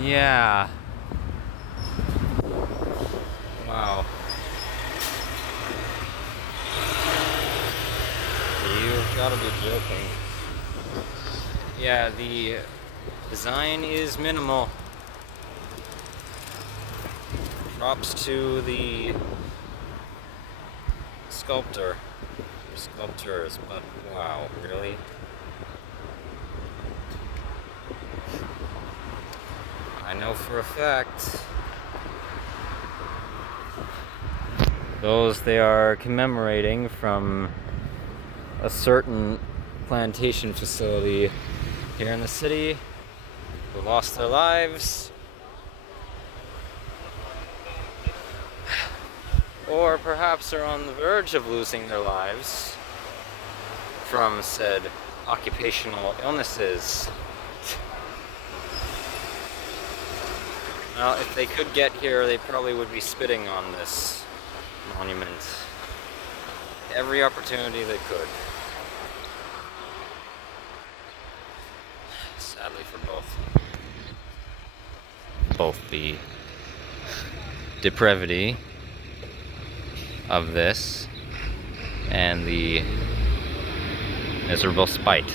Yeah. Wow. You've gotta be joking. Yeah, the design is minimal. Props to the sculptors, but wow, really? I know for a fact those they are commemorating from a certain plantation facility here in the city who lost their lives, or perhaps are on the verge of losing their lives from said occupational illnesses. Well, if they could get here, they probably would be spitting on this monument every opportunity they could. Sadly for both the depravity of this and the miserable spite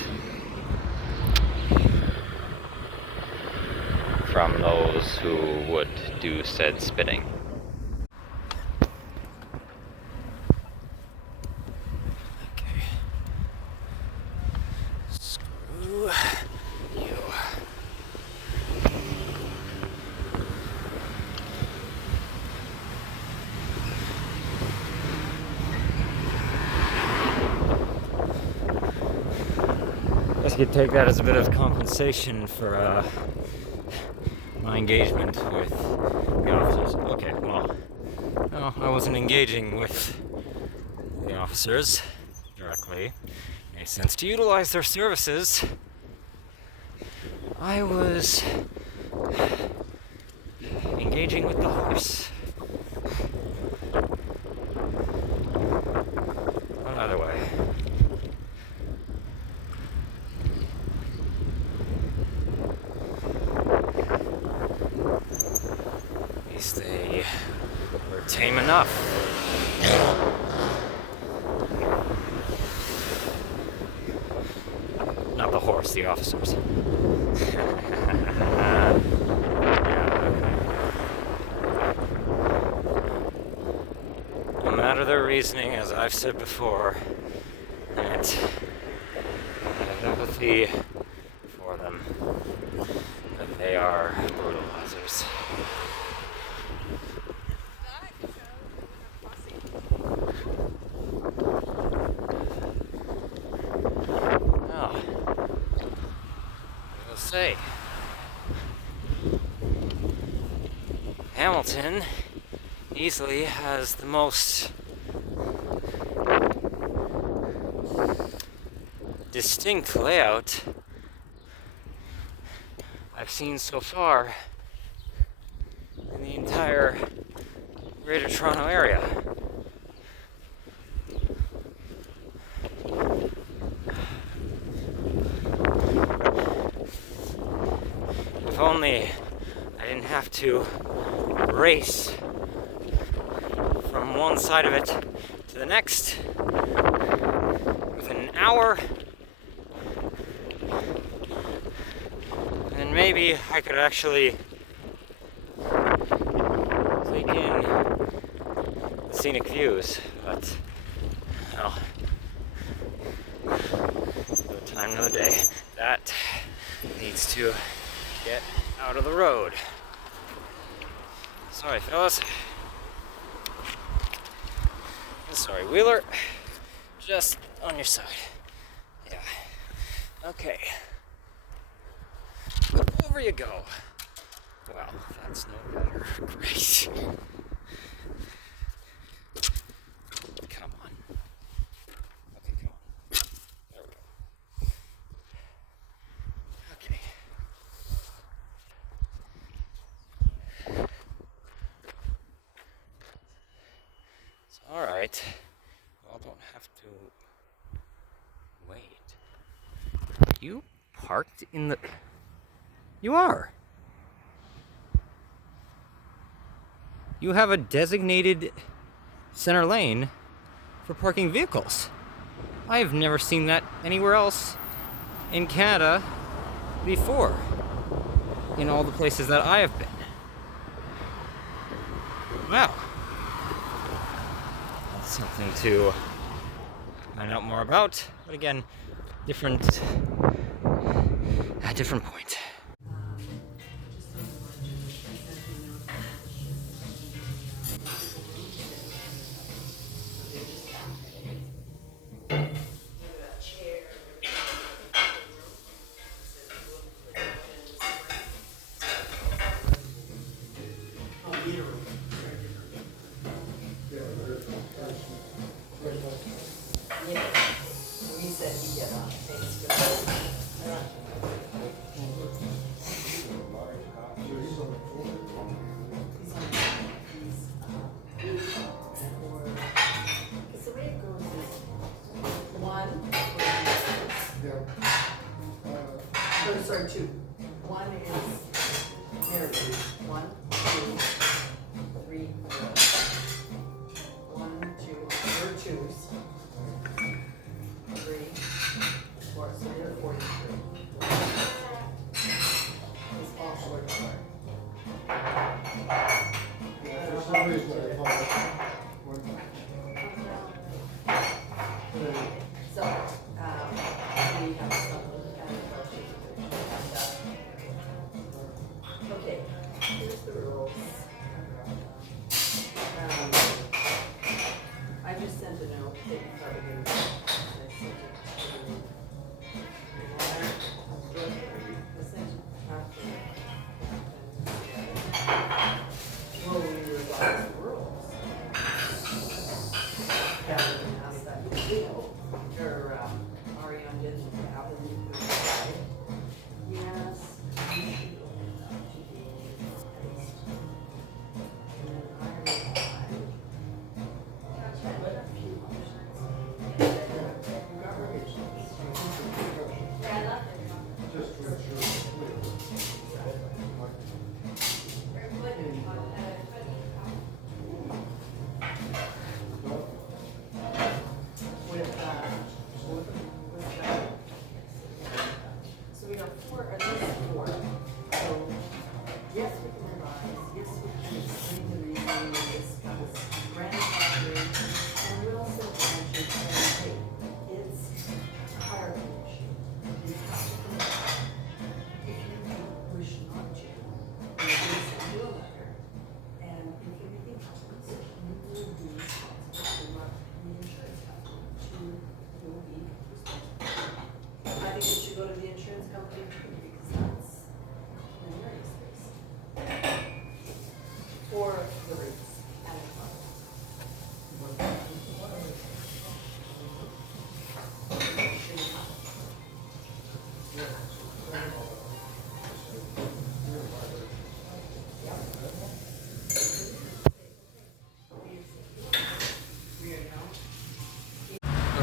from those who would do said spitting. Okay. Screw you. I guess you could take that as a bit of compensation for my engagement with the officers. Okay, well, no, I wasn't engaging with the officers directly. It made sense to utilize their services. I was engaging with the horse. Another way. At least they were tame enough. Not the horse, the officers. Yeah, okay. No matter their reasoning, as I've said before, that I have empathy for them, that they are brutalizers. Oh, I will say, Hamilton easily has the most distinct layout I've seen so far in the entire Greater Toronto area. If only I didn't have to race from one side of it to the next within an hour, then maybe I could actually take in the scenic views, but well, no time, another day. That needs to get out of the road. Sorry, fellas. Sorry, Wheeler. Just on your side. Yeah. Okay. Over you go. Well, that's no better. Great. Come on. Okay, come on. There we go. Okay. It's alright. Y'all don't have to wait. Are you parked in the... You are. you have a designated center lane for parking vehicles. I have never seen that anywhere else in Canada before, in all the places that I have been. Wow. That's something to find out more about, but again, a different point. Sorry, two. One is married. 1, 2, 3, 4. 1, 2, there are twos. 3, 4, so there are 43. It's also like for some reason I thought so, we have some. Okay, here's the rules. I just sent a note that you probably didn't. I sent it to well, we revise the rules. Kevin asked that you do. Or Ariane didn't have a new guide. Yes. So we have 4, at least 4. So yes, we can revise. Yes, we can explain the reason we discuss grandfathering, and we also mention that hey, it's a hierarchy issue. You have to come back. If you wish not to, you will send you a letter, and if anything happens, you will be responsible for the insurance company. You will be responsible. I think it should go to the insurance company too, because that's an area space. Or the rates at a time.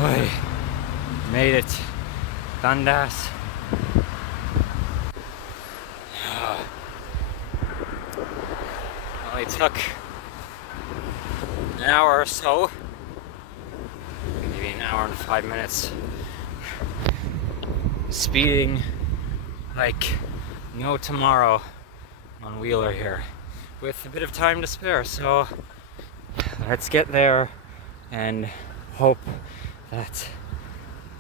Oy, made it. Dundas. Only took an hour or so, maybe an hour and 5 minutes, speeding like no tomorrow on Wheeler here, with a bit of time to spare. So let's get there and hope that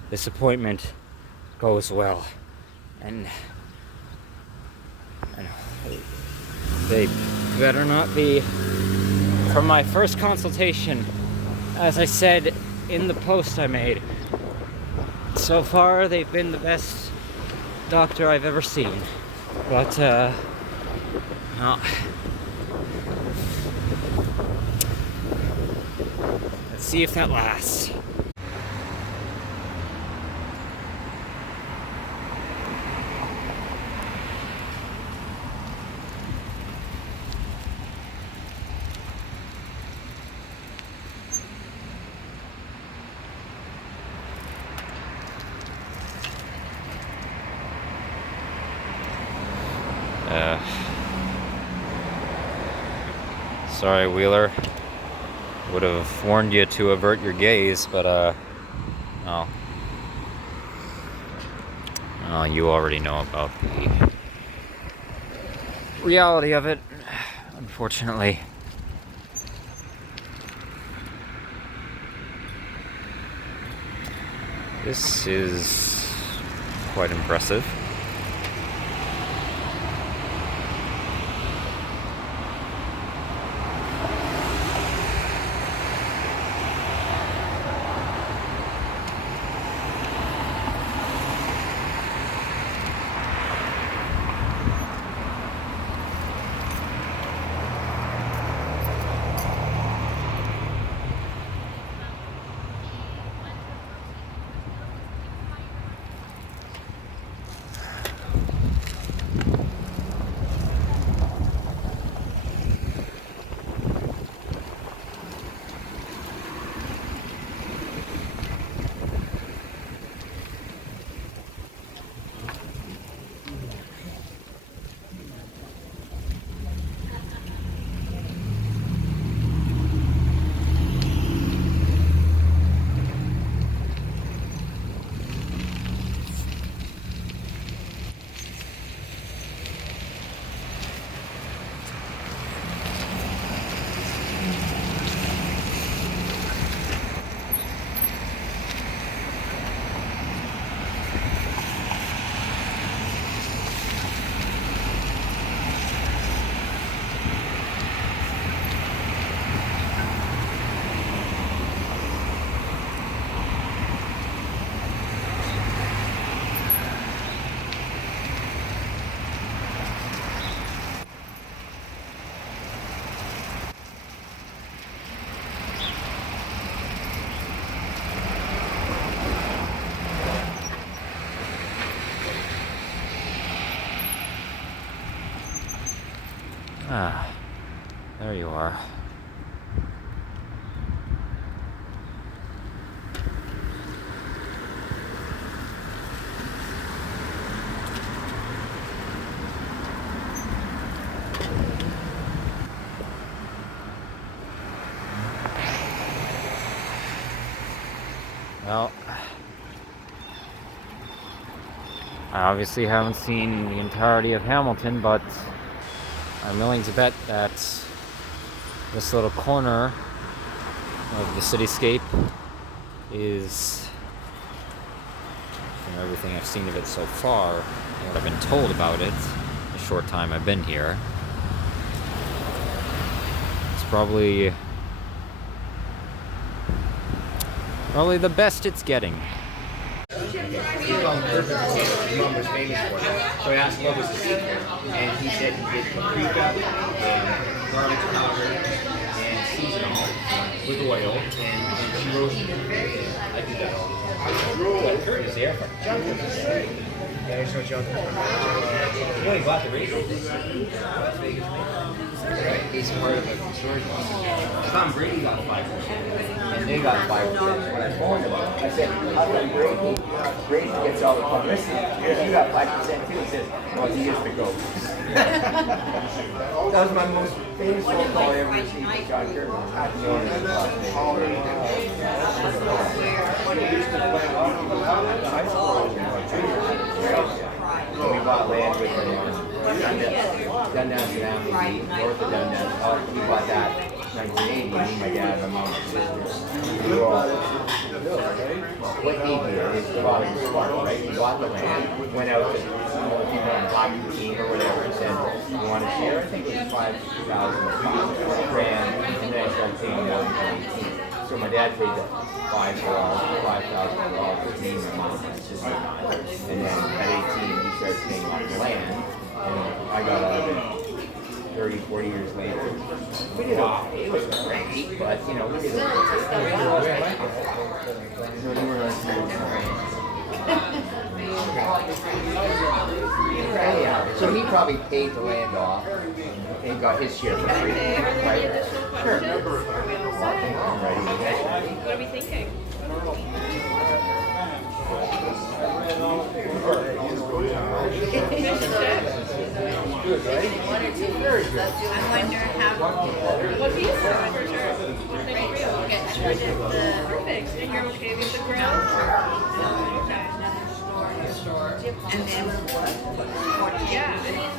this appointment goes well. And I know they better not be. From my first consultation, as I said in the post I made, so far they've been the best doctor I've ever seen. But well, let's see if that lasts. Sorry, Wheeler. Would have warned you to avert your gaze, but no. You already know about the reality of it, unfortunately. This is quite impressive. Ah, there you are. Well, I obviously haven't seen the entirety of Hamilton, but I'm willing to bet that this little corner of the cityscape is, from everything I've seen of it so far, and what I've been told about it, the short time I've been here, it's probably the best it's getting. Mom was famous for it. So I asked what was the secret, and he said he did paprika and garlic powder and seasonal with oil, and she roasted it. I do that all the time. Kurt is there. Yeah, there's no junk. You only bought the raisins. Las Vegas right? He's part of the consortium. Tom Brady got 5%, and they got 5%. When I phoned him, I said, how come Brady gets all the publicity? Because you got 5% too. He says, well, he gets the goat. That was my most famous phone call I ever received with John Kirby. We bought land with Dundas and Amity, north of Dundas. We bought that 1980, me, my dad, my mom, and sisters. We were all, what he did is bought a smart, right? He bought the land, went out to on hockey team or whatever, and said, you want to share? I think it was 5,000 grand, and then I started paying more than 18. So my dad paid the $5,000 with me and my mom and sister. And then at 18, he started paying off the land, and I got out of it 30, 40 years later. We did okay. It was great, but you know, we did okay. No, you weren't on yeah. So he probably paid the land off and got his share for free. Right? Sure. What are we thinking? One or two years. I wonder how. What piece? For sure. One thing for you. Get shredded the. Perfect. And you're okay with the grill? Okay. And then what? Yeah. I mean,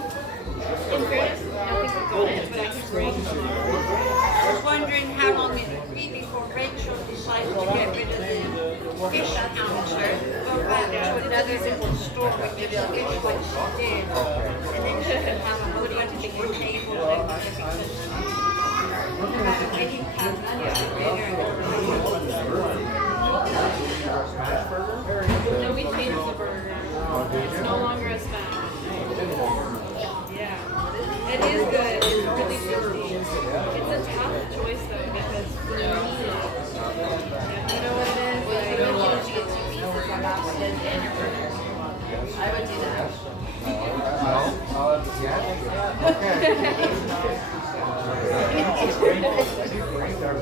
in fairness, I think we've got it, but I can bring. I was wondering how long it would be before Rachel decided to get rid of the fish counter, go back to another little store with the fish like she did, and then she could have a whole bunch of more tables over there because they didn't have none of No, we changed the burger. It's no longer a smash. Yeah. It is good. It's really tasty. It's a tough choice though because for me, you know what it is? Like, You don't want to get 2 pieces of lobsters and your burger. I would do that.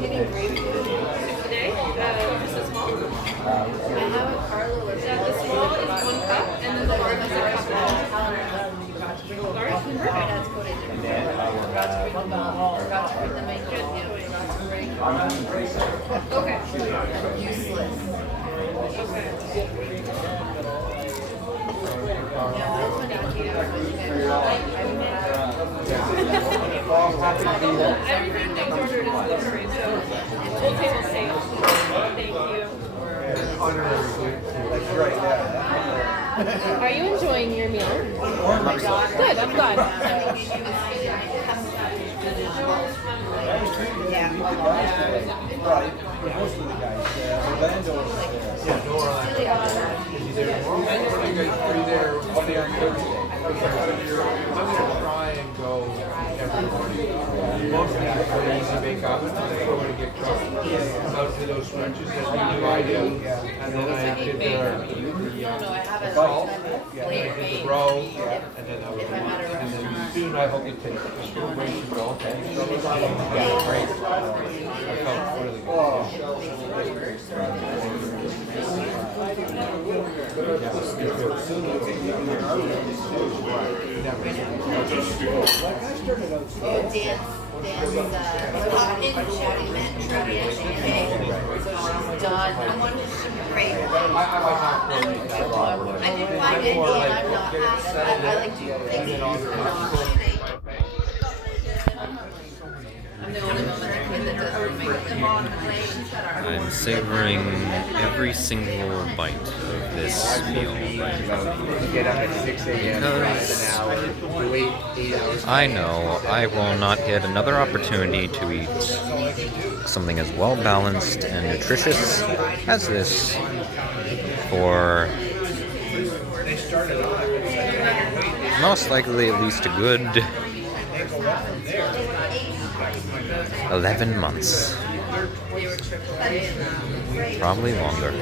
Getting gravy. today, just a small. I have a Carlo with The small is 1 cup, and then the large is a cup. Large? Perfect. That's coated. Forgot to bring the makeup. Forgot to bring. Okay. Useless. Okay. Yeah, that's what I do. Everything things ordered is gluten-free, so full table safe. Thank you. Are you enjoying your meal? Good, I'm glad. I'm going to try and go every morning. Most of it's very easy to make up, and I want to get out to those stretches that we do I do. And then I did the salt, and I did the row, and then I would and then soon I hope to take the school break and go. Okay. So it was great. I felt really Done. I wanted to great. I didn't find any, I'm not, I like to think I'm the only one that doesn't make them on the plate. I'm savoring every single bite of this meal right now. Get up at 6 a.m. drive an hour, you wait 8 hours. I know I will not get another opportunity to eat something as well balanced and nutritious as this for most likely at least a good 11 months. Probably longer.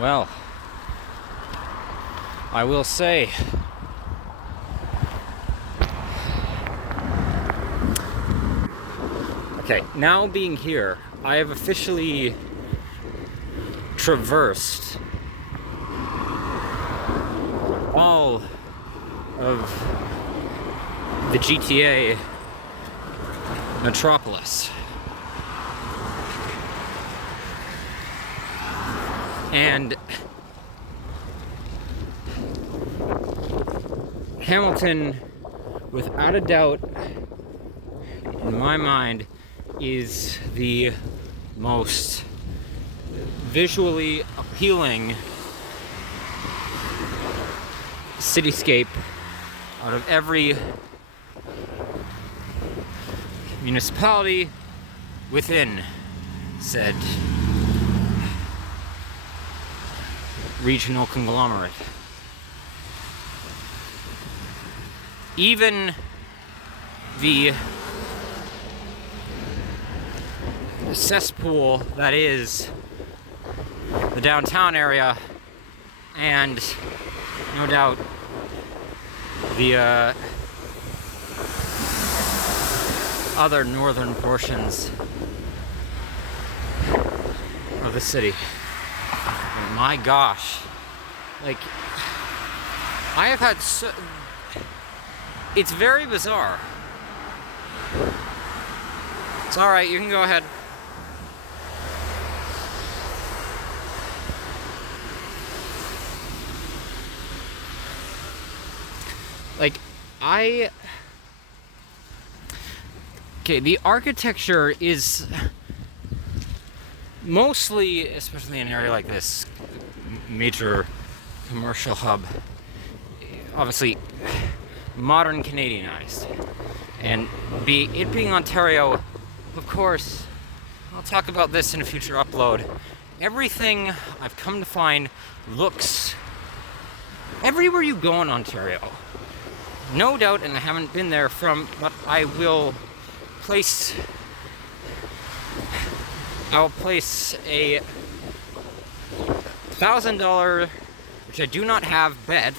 Well, I will say, okay, now being here, I have officially traversed all of the GTA metropolis. And Hamilton, without a doubt, in my mind, is the most visually appealing cityscape out of every municipality within said regional conglomerate. Even the cesspool that is the downtown area, and no doubt the other northern portions of the city. Oh my gosh, like, I have had so, it's very bizarre. It's alright, you can go ahead. Like, okay, the architecture is mostly, especially in an area like this, major commercial hub, obviously modern Canadianized. And it being Ontario, of course, I'll talk about this in a future upload. Everything I've come to find looks, everywhere you go in Ontario, no doubt, and I haven't been there but I will place a $1,000, which I do not have, bed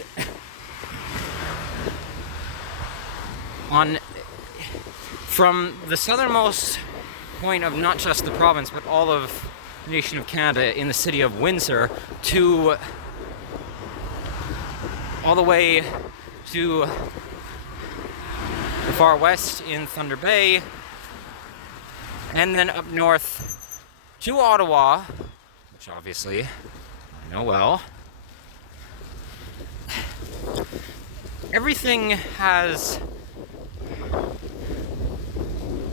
on from the southernmost point of not just the province but all of the nation of Canada, in the city of Windsor, to all the way to the far west in Thunder Bay, and then up north to Ottawa, which obviously I know well. Everything has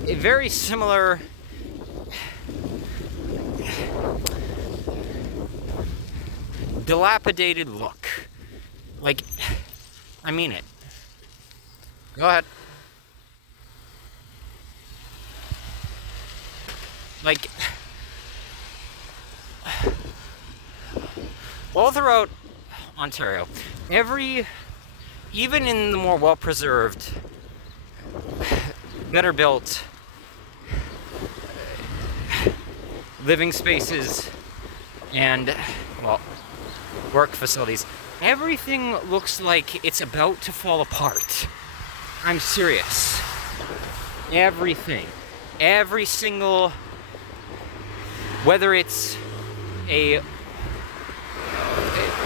a very similar dilapidated look. Like, I mean it. Go ahead. Like, all throughout Ontario, even in the more well-preserved, better built living spaces and, well, work facilities, everything looks like it's about to fall apart. I'm serious. Everything. Every single, whether it's a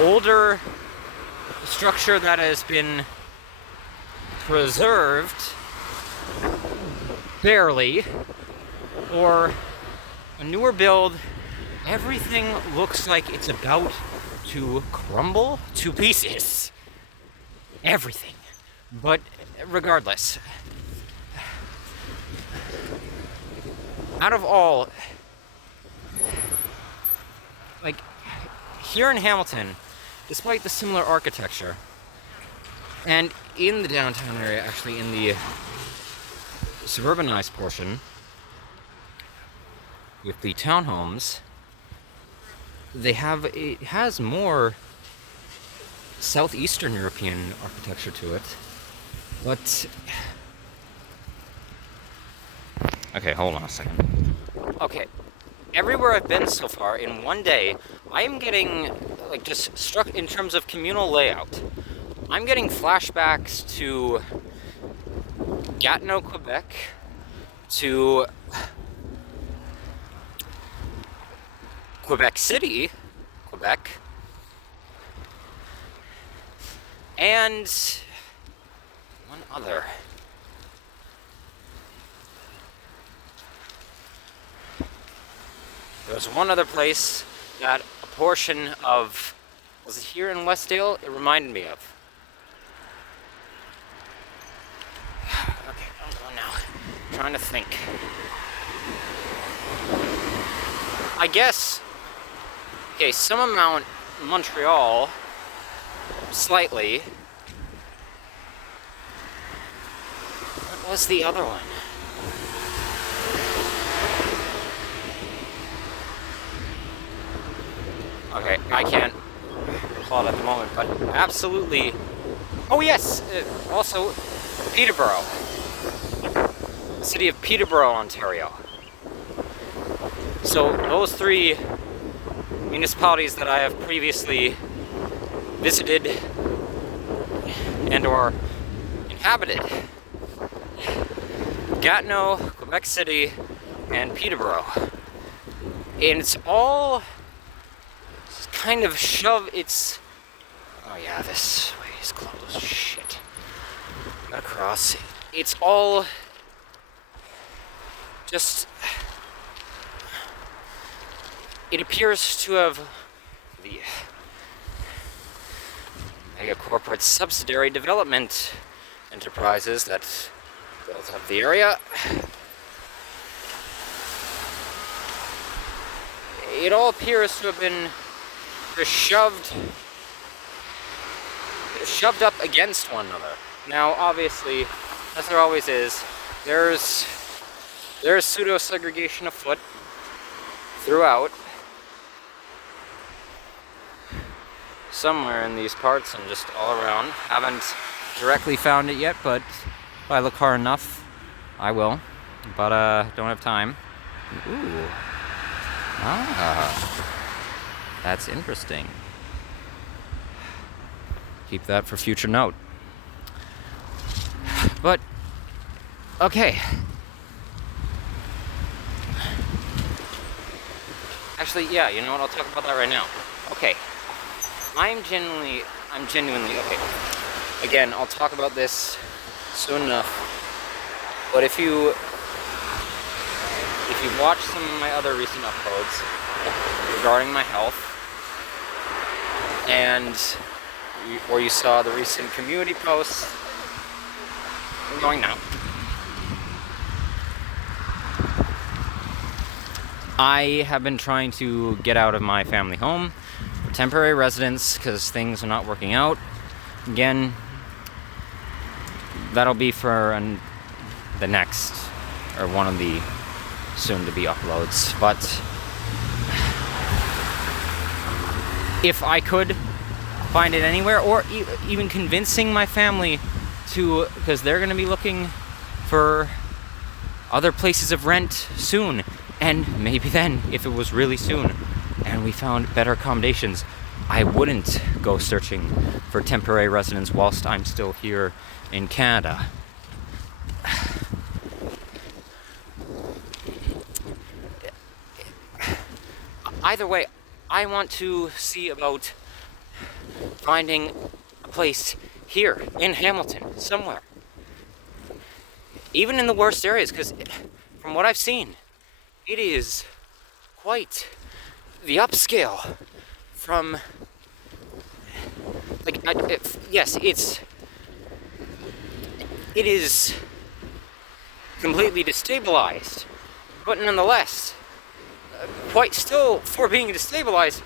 older structure that has been preserved barely, or a newer build, everything looks like it's about to crumble to pieces. Everything. But regardless, out of all, like, here in Hamilton, despite the similar architecture, and in the downtown area, actually in the suburbanized portion, with the townhomes, it has more southeastern European architecture to it, but... Okay, hold on a second. Okay, everywhere I've been so far, in one day, I am getting, like, just struck in terms of communal layout. I'm getting flashbacks to Gatineau, Quebec, to Quebec City, Quebec, And one other. There was one other place that a portion of, was it here in Westdale? It reminded me of. Okay, I'm going now. I'm trying to think. I guess, okay, some amount Montreal, slightly. What was the other one? Okay, I can't recall it at the moment, but absolutely. Oh yes, also Peterborough, the city of Peterborough, Ontario. So those three municipalities that I have previously visited and or inhabited: Gatineau, Quebec City, and Peterborough. And it's all kind of oh yeah, this way is closed. Shit. Across. It's all just, it appears to have the mega corporate subsidiary development enterprises that built up the area. It all appears to have been just shoved up against one another. Now, obviously, as there always is, there's pseudo-segregation afoot throughout, somewhere in these parts and just all around. Haven't directly found it yet, but if I look hard enough, I will. But don't have time. Ooh. Ah. That's interesting. Keep that for future note. But, okay. Actually, yeah, you know what? I'll talk about that right now. Okay. I'm genuinely, okay. Again, I'll talk about this soon enough. But if you've watched some of my other recent uploads regarding my health, or you saw the recent community posts, I'm going now. I have been trying to get out of my family home for temporary residence because things are not working out. Again, that'll be for the next, or one of the soon-to-be uploads. But if I could find it anywhere, or even convincing my family to, because they're going to be looking for other places of rent soon, and maybe then, if it was really soon and we found better accommodations, I wouldn't go searching for temporary residence whilst I'm still here in Canada. Either way, I want to see about finding a place here in Hamilton, somewhere. Even in the worst areas, because from what I've seen, it is quite the upscale from, like, yes, it is completely destabilized, but nonetheless, quite still, for being destabilized,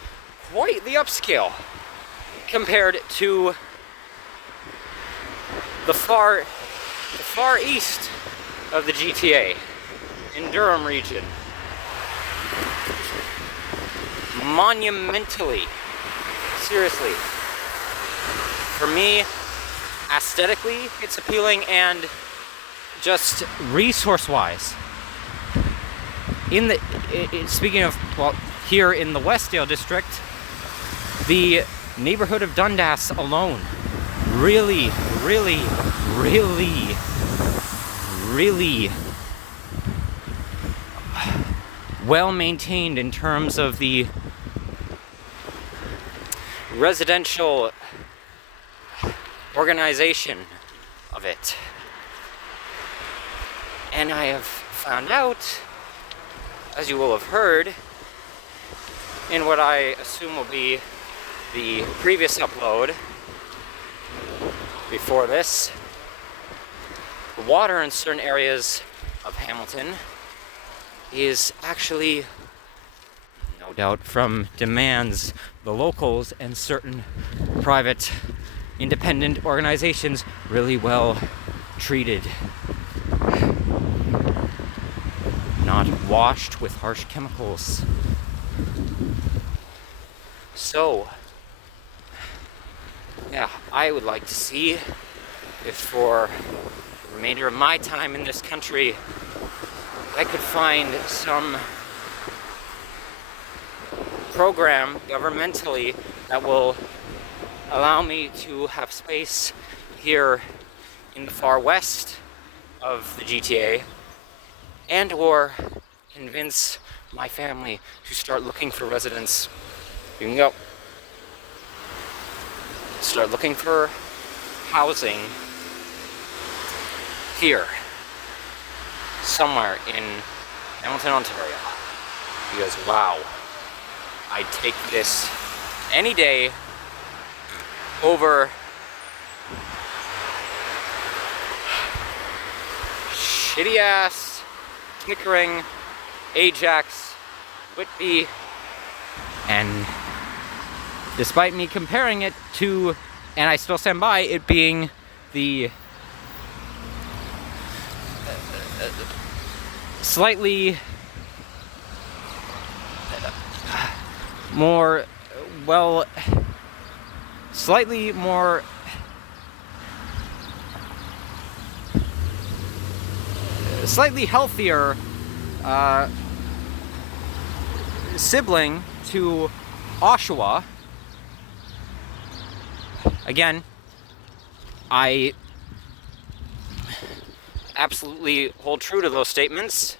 quite the upscale compared to the far east of the GTA in Durham region. Monumentally, seriously. For me, aesthetically, it's appealing, and just resource-wise. Speaking of, well, here in the Westdale district, the neighborhood of Dundas alone, really well maintained in terms of the organization of it. And I have found out, as you will have heard, in what I assume will be the previous upload before this, the water in certain areas of Hamilton is actually, no doubt from demands the locals and certain private independent organizations, really well treated. Not washed with harsh chemicals. So, yeah, I would like to see if for the remainder of my time in this country I could find some program governmentally that will allow me to have space here in the far west of the GTA, and or convince my family to start looking for residence. You can go. Start looking for housing here, somewhere in Hamilton, Ontario. Because wow, I'd take this any day over shitty ass Pickering, Ajax, Whitby, and despite me comparing it to, and I still stand by it being the slightly more, well, slightly more slightly healthier sibling to Oshawa. Again, I absolutely hold true to those statements.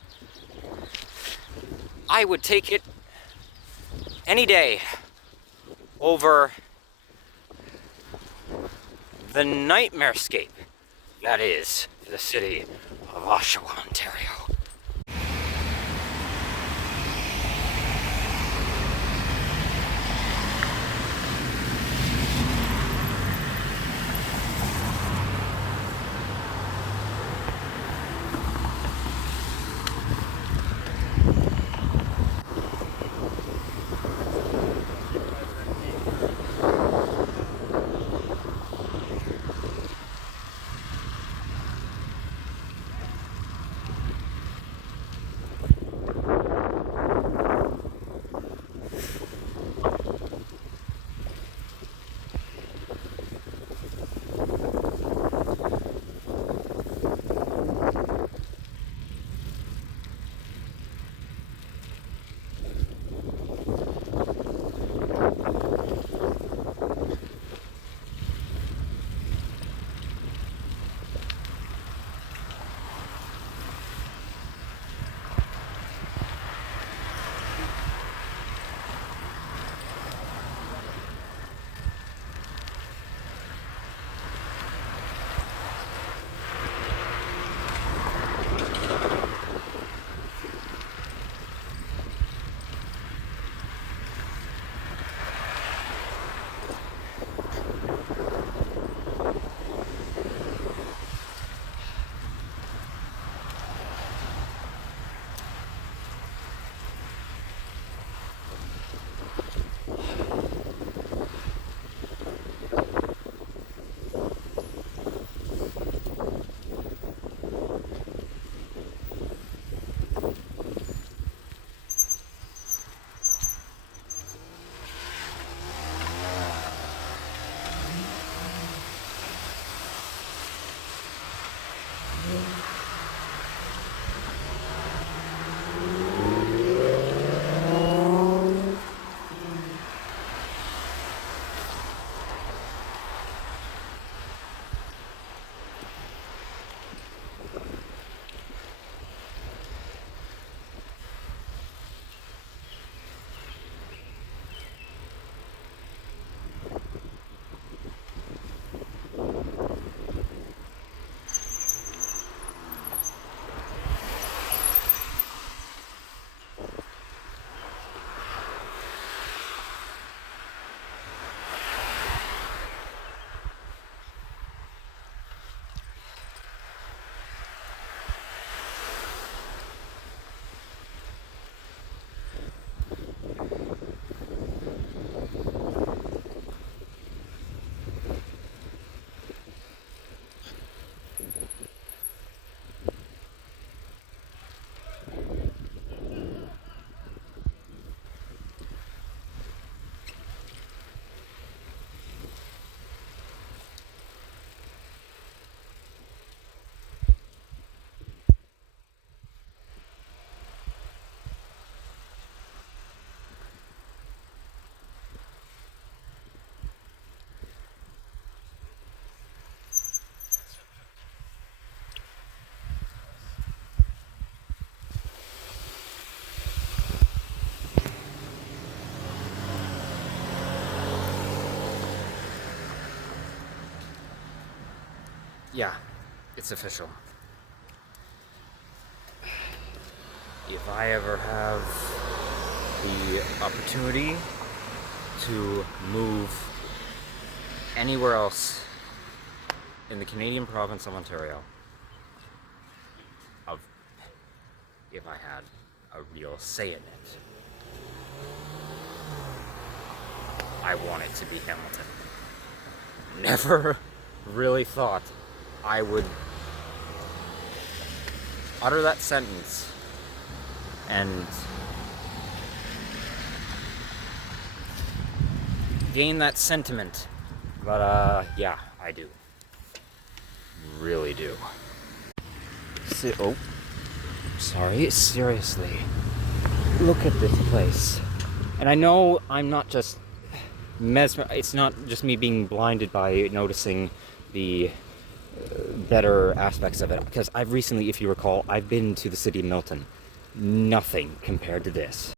I would take it any day over the nightmarescape that is the city of Oshawa, Ontario. yeah, it's official. If I ever have the opportunity to move anywhere else in the Canadian province of Ontario, if I had a real say in it, I want it to be Hamilton. Never really thought I would utter that sentence and gain that sentiment. But yeah, I do. Really do. Oh, sorry, seriously. Look at this place. And I know I'm not just it's not just me being blinded by noticing the better aspects of it, because I've recently, if you recall, I've been to the city of Milton. Nothing compared to this.